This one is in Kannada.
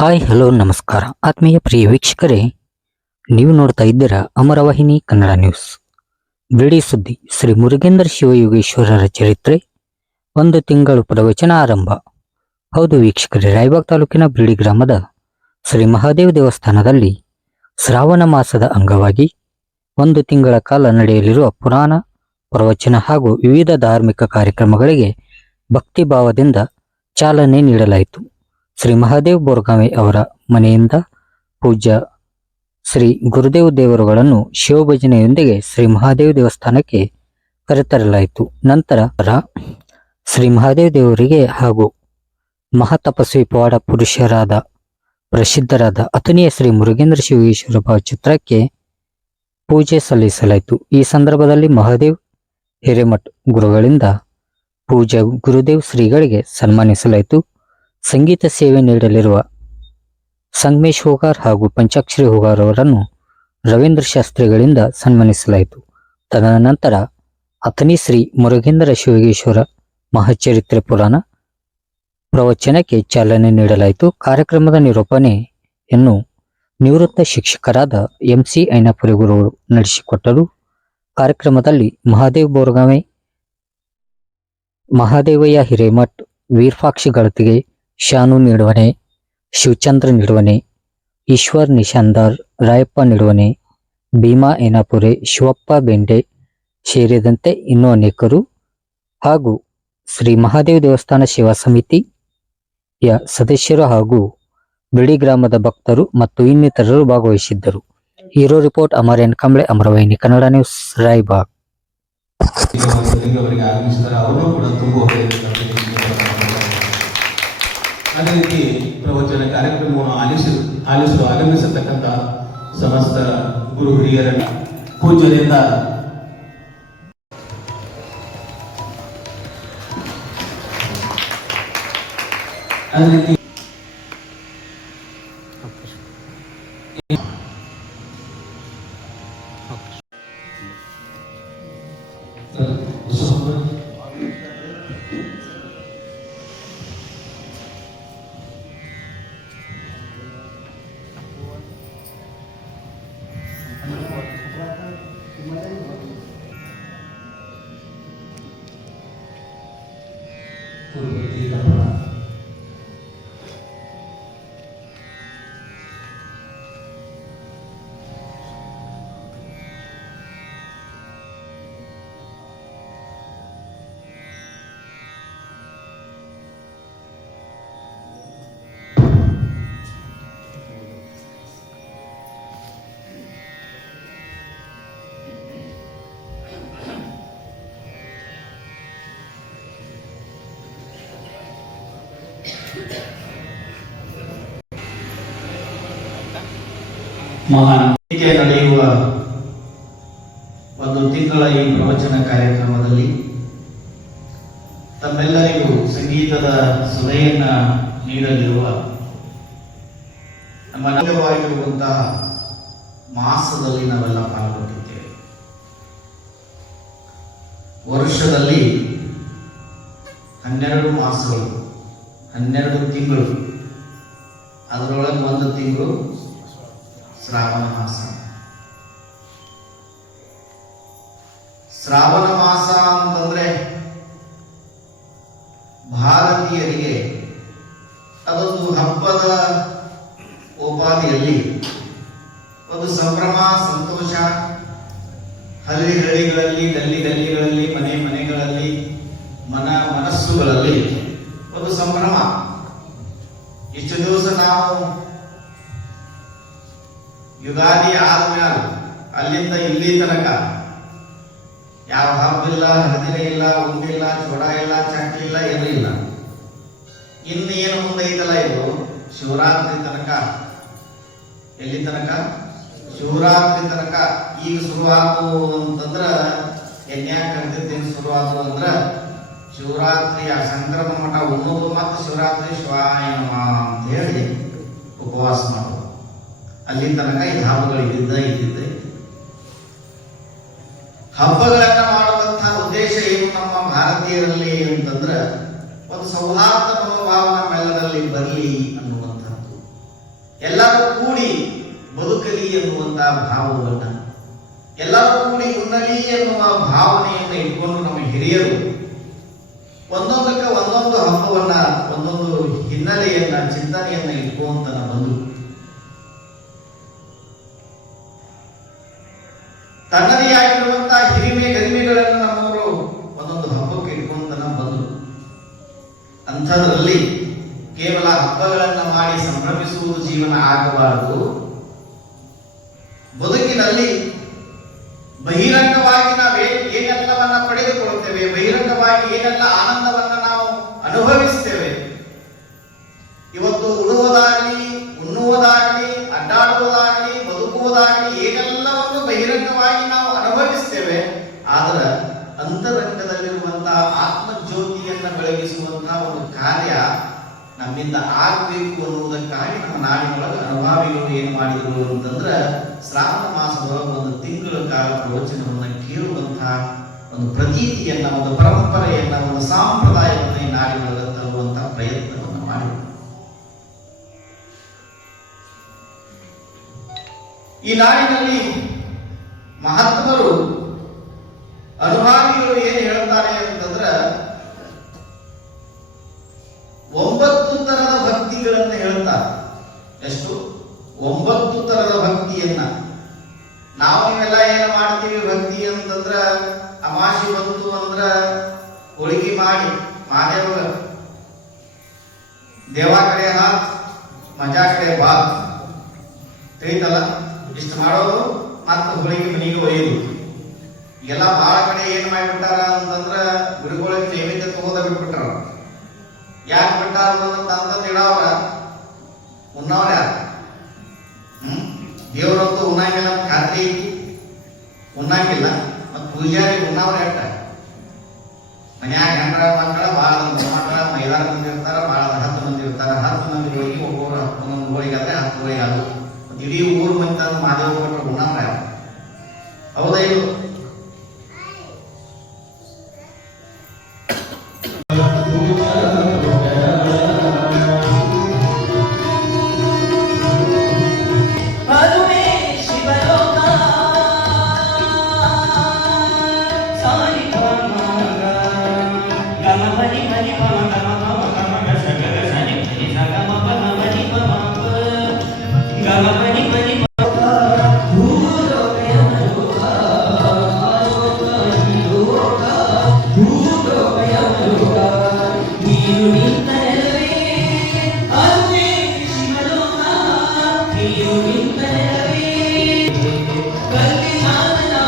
ಹಾಯ್ ಹಲೋ ನಮಸ್ಕಾರ ಆತ್ಮೀಯ ಪ್ರಿಯ ವೀಕ್ಷಕರೇ, ನೀವು ನೋಡ್ತಾ ಇದ್ದೀರಾ ಅಮರವಾಹಿನಿ ಕನ್ನಡ ನ್ಯೂಸ್. ಬಿಡಿ ಸುದ್ದಿ: ಶ್ರೀ ಮುರುಗೇಂದ್ರ ಶಿವಯೋಗೀಶ್ವರರ ಚರಿತ್ರೆ, ಒಂದು ತಿಂಗಳು ಪ್ರವಚನ ಆರಂಭ. ಹೌದು ವೀಕ್ಷಕರೇ, ರಾಯಬಾಗ್ ತಾಲೂಕಿನ ಬಿಡಿ ಗ್ರಾಮದ ಶ್ರೀ ಮಹಾದೇವ ದೇವಸ್ಥಾನದಲ್ಲಿ ಶ್ರಾವಣ ಮಾಸದ ಅಂಗವಾಗಿ ಒಂದು ತಿಂಗಳ ಕಾಲ ನಡೆಯಲಿರುವ ಪುರಾಣ ಪ್ರವಚನ ಹಾಗೂ ವಿವಿಧ ಧಾರ್ಮಿಕ ಕಾರ್ಯಕ್ರಮಗಳಿಗೆ ಭಕ್ತಿಭಾವದಿಂದ ಚಾಲನೆ ನೀಡಲಾಯಿತು. ಶ್ರೀ ಮಹಾದೇವ್ ಬೋರ್ಗಾವೆ ಅವರ ಮನೆಯಿಂದ ಪೂಜ್ಯ ಶ್ರೀ ಗುರುದೇವ್ ದೇವರುಗಳನ್ನು ಶಿವಭಜನೆಯೊಂದಿಗೆ ಶ್ರೀ ಮಹಾದೇವ್ ದೇವಸ್ಥಾನಕ್ಕೆ ಕರೆತರಲಾಯಿತು. ನಂತರ ಶ್ರೀ ಮಹಾದೇವ್ ದೇವರಿಗೆ ಹಾಗೂ ಮಹಾತಪಸ್ವಿ ಪವಾಡ ಪುರುಷರಾದ ಪ್ರಸಿದ್ಧರಾದ ಅಥಣಿಯ ಶ್ರೀ ಮುರುಗೇಂದ್ರ ಶಿವಯೋಗೀಶ್ವರ ಭಾವಚಿತ್ರಕ್ಕೆ ಪೂಜೆ ಸಲ್ಲಿಸಲಾಯಿತು. ಈ ಸಂದರ್ಭದಲ್ಲಿ ಮಹಾದೇವ್ ಹಿರೇಮಠ್ ಗುರುಗಳಿಂದ ಪೂಜ್ಯ ಗುರುದೇವ್ ಶ್ರೀಗಳಿಗೆ ಸನ್ಮಾನಿಸಲಾಯಿತು. ಸಂಗೀತ ಸೇವೆ ನೀಡಲಿರುವ ಸಂಗಮೇಶ್ ಹೋಗಾರ್ ಹಾಗೂ ಪಂಚಾಕ್ಷರಿ ಹೋಗಾರ್ ಅವರನ್ನು ರವೀಂದ್ರ ಶಾಸ್ತ್ರಿಗಳಿಂದ ಸನ್ಮಾನಿಸಲಾಯಿತು. ತದನಂತರ ಅಥಣಿ ಶ್ರೀ ಮುರುಗೇಂದ್ರ ಶಿವಯೋಗೀಶ್ವರ ಮಹಾಚರಿತ್ರೆ ಪುರಾಣ ಪ್ರವಚನಕ್ಕೆ ಚಾಲನೆ ನೀಡಲಾಯಿತು. ಕಾರ್ಯಕ್ರಮದ ನಿರೂಪಣೆಯನ್ನು ನಿವೃತ್ತ ಶಿಕ್ಷಕರಾದ MC ಐನಾಪುರಿ ಗುರುಗಳು ನಡೆಸಿಕೊಟ್ಟರು. ಕಾರ್ಯಕ್ರಮದಲ್ಲಿ ಮಹಾದೇವ್ ಬೋರ್ಗಾವೆ, ಮಹಾದೇವಯ್ಯ ಹಿರೇಮಠ್, ವೀರಪಾಕ್ಷಿ ಗಳತಿಗೆ, ಶಾನು ನಿಡವನೆ, ಶಿವಚಂದ್ರ ನಿಡವನೆ, ಈಶ್ವರ್ ನಿಶಾಂದಾರ್, ರಾಯಪ್ಪ ನಿಡವನೆ, ಭೀಮಾ ಐನಾಪುರೆ, ಶಿವಪ್ಪ ಬೆಂಡೆ ಸೇರಿದಂತೆ ಇನ್ನೂ ಅನೇಕರು ಹಾಗೂ ಶ್ರೀ ಮಹಾದೇವ ದೇವಸ್ಥಾನ ಸೇವಾ ಸಮಿತಿಯ ಸದಸ್ಯರು ಹಾಗೂ ಬಿಡಿ ಗ್ರಾಮದ ಭಕ್ತರು ಮತ್ತು ಇನ್ನಿತರರು ಭಾಗವಹಿಸಿದ್ದರು. Hero report Amar N Kamble, ಅಮರವಾಹಿನಿ Kannada news, Raibag. ಅದೇ ರೀತಿ ಪ್ರವಚನ ಕಾರ್ಯಕ್ರಮವನ್ನು ಆಲಿಸಲು ಆಗಮಿಸತಕ್ಕಂಥ ಸಮಸ್ತ ಗುರು ಹಿರಿಯರನ್ನ ಪೂಜ್ಯರಿಂದ ಅದೇ ರೀತಿ ಮಹಾನೀತಿಗೆ ನಡೆಯುವ ಒಂದು ತಿಂಗಳ ಈ ಪ್ರವಚನ ಕಾರ್ಯಕ್ರಮದಲ್ಲಿ ತಮ್ಮೆಲ್ಲರಿಗೂ ಸಂಗೀತದ ಸುಧೆಯನ್ನ ನೀಡಲಿರುವ ನಮ್ಮ ನಗರವಾಗಿರುವಂತಹ ಮಾಸದಲ್ಲಿ ನಾವೆಲ್ಲ ಪಾಲ್ಗೊಂಡಿದ್ದೇವೆ. ವರ್ಷದಲ್ಲಿ 12 ಮಾಸಗಳು, 12 ತಿಂಗಳು, ಅದರೊಳಗೆ ಒಂದು ತಿಂಗಳು ಶ್ರಾವಣ ಮಾಸ. ಶ್ರಾವಣ ಮಾಸ ಅಂತಂದ್ರೆ ಭಾರತೀಯರಿಗೆ ಅದೊಂದು ಹಬ್ಬದ ಉಪಾಧಿಯಲ್ಲಿ ಒಂದು ಸಂಭ್ರಮ, ಸಂತೋಷ. ಹಳ್ಳಿಗಳಲ್ಲಿ, ಗಲ್ಲಿಗಳಲ್ಲಿ, ಮನೆಗಳಲ್ಲಿ, ಮನಸ್ಸುಗಳಲ್ಲಿ ಒಂದು ಸಂಭ್ರಮ. ಇಷ್ಟು ದಿವಸ ನಾವು ಯುಗಾದಿ ಆದ್ಮೇಲೆ ಅಲ್ಲಿಂದ ಇಲ್ಲಿ ತನಕ ಯಾವ ಹಬ್ಬಿಲ್ಲ, ಹದಿನೆ ಇಲ್ಲ, ಉಂಡಿಲ್ಲ, ಚೋಡ ಇಲ್ಲ, ಚಕ್ಲಿ ಇಲ್ಲ, ಏನೂ ಇಲ್ಲ. ಇನ್ನು ಏನು ಮುಂದೈತಲ್ಲ, ಇದು ಶಿವರಾತ್ರಿ ತನಕ. ಎಲ್ಲಿ ತನಕ? ಶಿವರಾತ್ರಿ ತನಕ. ಈಗ ಶುರುವಾತು ಅಂತಂದ್ರ ಎನ್ಯಾಕ ಕರೆದಿದ್ದೇನೆ ಶುರುವಾತು ಅಂದ್ರ ಶಿವರಾತ್ರಿಯ ಸಂಕ್ರಮ ಮಠ ಉಣ್ಣೋದು ಮತ್ತು ಶಿವರಾತ್ರಿ ಶಿವಾಯ ನಮಃ ಅಂತ ಹೇಳಿ ಉಪವಾಸ ಮಾಡೋದು. ಅಲ್ಲಿ ತನಕ ಈ ಹಬ್ಬಗಳು ಇದ್ದಿದ್ದೆ. ಹಬ್ಬಗಳನ್ನ ಮಾಡುವಂತಹ ಉದ್ದೇಶ ಏನು ನಮ್ಮ ಭಾರತೀಯರಲ್ಲಿ ಅಂತಂದ್ರೆ ಒಂದು ಸೌಹಾರ್ದ ಮನೋಭಾವ ನಮ್ಮೆಲ್ಲರಲ್ಲಿ ಬರಲಿ ಅನ್ನುವಂಥದ್ದು. ಎಲ್ಲರೂ ಕೂಡಿ ಬದುಕಲಿ ಎನ್ನುವಂತ ಭಾವವನ್ನ, ಎಲ್ಲರೂ ಕೂಡಿ ಉನ್ನಲಿ ಎನ್ನುವ ಭಾವನೆಯನ್ನು ಇಟ್ಕೊಂಡು ನಮ್ಮ ಹಿರಿಯರು ಒಂದೊಂದಕ್ಕೆ ಒಂದೊಂದು ಹಬ್ಬವನ್ನ, ಒಂದೊಂದು ಹಿನ್ನೆಲೆಯನ್ನ, ಚಿಂತನೆಯನ್ನ ಇಟ್ಕೊಂತ ಬಂದು ತನ್ನದೇ ಆಗಿರುವಂತಹ ಹಿರಿಮೆ ಗರಿಮೆಗಳನ್ನು ನಮ್ಮವರು ಒಂದೊಂದು ಹಬ್ಬಕ್ಕೆ ಇಟ್ಕೊಂತ ಬಂದು ಅಂಥದ್ರಲ್ಲಿ ಕೇವಲ ಹಬ್ಬಗಳನ್ನ ಮಾಡಿ ಸಂಭ್ರಮಿಸುವುದು ಜೀವನ ಆಗಬಾರದು. ಬದುಕಿನಲ್ಲಿ ಬಹಿರಂಗವಾಗಿ ಏನೆಲ್ಲವನ್ನ ಪಡೆದುಕೊಳ್ಳುತ್ತೇವೆ, ಬಹಿರಂಗವಾಗಿ ಏನೆಲ್ಲ ಆನಂದವನ್ನ ನಾವು ಅನುಭವಿಸ್ತೇವೆ, ಇವತ್ತು ಉಡುವುದಾಗಲಿ, ಉಣ್ಣುವುದಾಗಲಿ, ಅಡ್ಡಾಡುವುದಾಗಲಿ, ಬದುಕುವುದಾಗಲಿ ಏನೆಲ್ಲವನ್ನು ಬಹಿರಂಗವಾಗಿ ನಾವು ಅನುಭವಿಸ್ತೇವೆ. ಆದರೆ ಅಂತರಂಗದಲ್ಲಿರುವಂತಹ ಆತ್ಮಜ್ಯೋತಿಯನ್ನ ಬೆಳಗಿಸುವಂತಹ ಒಂದು ಕಾರ್ಯ ನಮ್ಮಿಂದ ಆಗಬೇಕು ಅನ್ನುವುದಕ್ಕಾಗಿ ನಮ್ಮ ನಾಡಿನೊಳಗೆ ಅನುಭಾವಿಗಳು ಏನು ಮಾಡಿದರು ಅಂತಂದ್ರೆ, ಶ್ರಾವಣ ಮಾಸದೊಳಗೆ ಒಂದು ತಿಂಗಳ ಕಾಲ ಪ್ರವಚನವನ್ನು ಕೇಳುವಂತಹ ಒಂದು ಪ್ರತೀತಿಯನ್ನ, ಒಂದು ಪರಂಪರೆಯನ್ನ, ಒಂದು ಸಾಂಪ್ರದಾಯವನ್ನ ಈ ನಾಡಿನೊಳಗೆ ತರುವಂತಹ ಪ್ರಯತ್ನವನ್ನು ಮಾಡಿದರು. ಈ ನಾಡಿನಲ್ಲಿ ಮಹಾತ್ಮರು, ಅನುಭಾವಿಗಳು ಏನು ಹೇಳ್ತಾರೆ ಅಂತಂದ್ರೆ, 9 ತರದ ಭಕ್ತಿಗಳನ್ನು ಹೇಳ್ತಾರೆ. ಎಷ್ಟು? 9 ತರದ ಭಕ್ತಿಯನ್ನ. ನಾವು ನೀವೆಲ್ಲ ಏನು ಮಾಡ್ತೀವಿ ಭಕ್ತಿ ಅಂತಂದ್ರ, ಅಮಾಶಿ ಬಂತು ಅಂದ್ರ ಹೋಳಿಗೆ ಮಾಡಿ ಮಾದೇವ ದೇವ ಕಡೆ ಹಾತ್, ಮಜಾ ಕಡೆ ಬಾತ್, ತಿಳಿತಲ್ಲ? ಇಷ್ಟು ಮಾಡೋದು ಮತ್ತೆ ಹೋಳಿಗೆ ಮನೆಗೆ ಒಯ್ಯೋದು. ಈಗೆಲ್ಲ ಬಹಳ ಕಡೆ ಏನ್ ಮಾಡಿಬಿಟ್ಟಾರ ಅಂತಂದ್ರ, ಗುರುಗಳಿಗೆ ನೈವೇದ್ಯ ತಗೋದ ಬಿಟ್ಬಿಟ್ಟಾರ. ಯಾಕೆ ಬಿಟ್ಟಾರ ಅಂತಂದ್ ಇಡವ್ರ ಉಣ್ಣವ್ರ ಯಾರು? ದೇವರಂತೂ ಉಣ್ಣಂಗಿಲ್ಲ ಅಂತ ಖಾತ್ರಿ ಐತಿ, ಉಣ್ಣಂಗಿಲ್ಲ. ಮತ್ ಪೂಜಾರಿ ಉಣ್ಣವ್ರ ಎಟ್ಟ? ಮನ್ಯಾಗ ಗಂಡ್ರ ಮಕ್ಕಳ ಬಹಳ ಮಕ್ಕಳ 5-6 ಮಂದಿ ಇರ್ತಾರ, ಬಹಳ 10 ಮಂದಿ ಇರ್ತಾರ. 10 ಮಂದಿ ಹೋಗಿ ಒಬ್ಬೊಬ್ರು 11 ಹೋಳಿಗೆ ಆದ್ರೆ 10 ಹೋಳಿಗೆ ಅದು. ಇಡೀ ಊರು ಮಂದಿ ತಂದು ಮಾದೇವ ಕೊಟ್ಟರು ಉಣ್ಣವ್ರ ಯಾರು? ಹೌದಾ ಇದು? Kali sana na